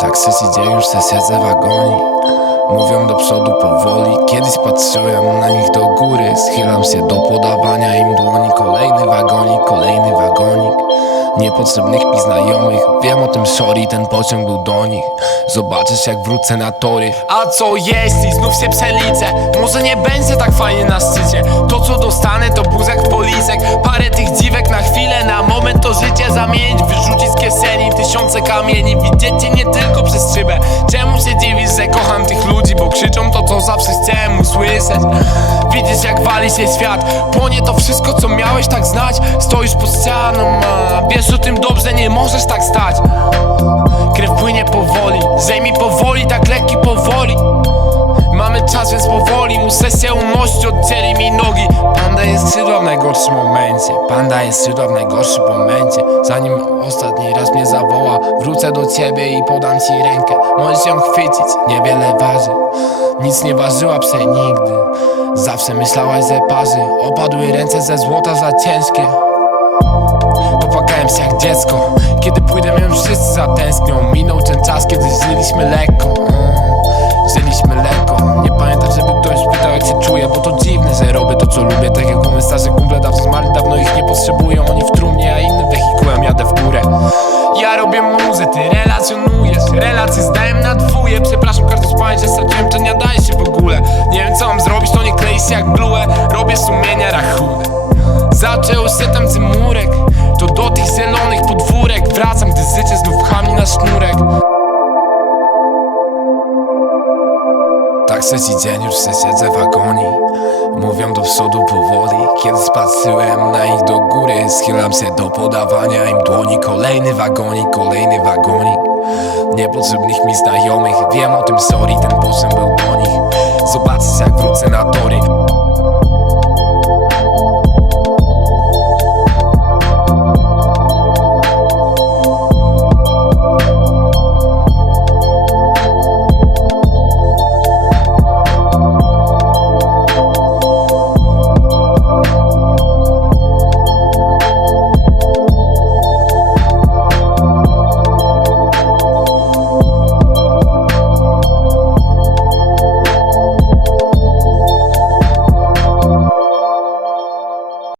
Tak se idzie już se siedzę w wagonie Mówią do przodu powoli Kiedyś patrzyłem na nich do góry. Schylam się do podawania im dłoni Kolejny wagonik, kolejny wagonik Niepotrzebnych mi znajomych Wiem o tym sorry, ten pociąg był do nich. Zobaczysz jak wrócę na tory. A co jeśli znów się przeliczę? Może nie będzie tak fajnie na szczycie? To co dostanę to buzek w polisek Parę tych dziwek na chwilę, na moment to życie zamienić Wyrzucić z kieszeni tysiące kamieni. Widzieć cię nie tylko przez szybę. Czemu się dziwisz, że kocham tych ludzi? Bo krzyczą to co zawsze chciałem usłyszeć. Widzisz jak wali się świat. Płonie to wszystko co miałeś tak znać. Stoisz pod ścianą, a wiesz o tym dobrze, nie możesz tak stać. Krew płynie powoli, zejmij powoli, tak lekki powoli. Mamy czas, więc powoli. Muszę się unosić, oddzieli mi nogi jest skrzydła w najgorszym momencie. Panda jest skrzydła w najgorszym momencie. Zanim ostatni raz mnie zawoła Wrócę do ciebie i podam ci rękę. Możesz ją chwycić, niewiele waży. Nic nie ważyła przenigdy Zawsze myślałaś, że parzy. Opadły ręce ze złota za ciężkie. Popłakałem się jak dziecko. Kiedy pójdę wiem wszyscy zatęsknią. Minął ten czas, kiedy żyliśmy lekko. Mm, Żyliśmy lekko. Nie pamiętam, jak się czuję Bo to dziwne, że robię to co lubię. Tak jak mnie starzy kumple dawno zmarli Dawno ich nie potrzebują. Oni w trumnie, a innym wehikułem jadę w górę. Ja robię muzę, ty relacjonujesz. Relacje zdałem na dwóje. Przepraszam każdy spanie, że straciłem to nie daje się w ogóle. Nie wiem co mam zrobić, to nie klei się jak bluę Robię sumienia rachunek Zaczął się tam cymurek. To do tych zielonych podwórek. Wracam, gdy życie znów pcha na sznurek Tak trzeci dzień już se siedzę w wagonie Mówią do przodu powoli. Kiedy spatrzyłem na ich do góry Schylam się do podawania im dłoni. Kolejny wagonik, kolejny wagonik. Niepotrzebnych mi znajomych. Wiem o tym sorry, ten poziom był do nich. Zobaczysz jak wrócę na tory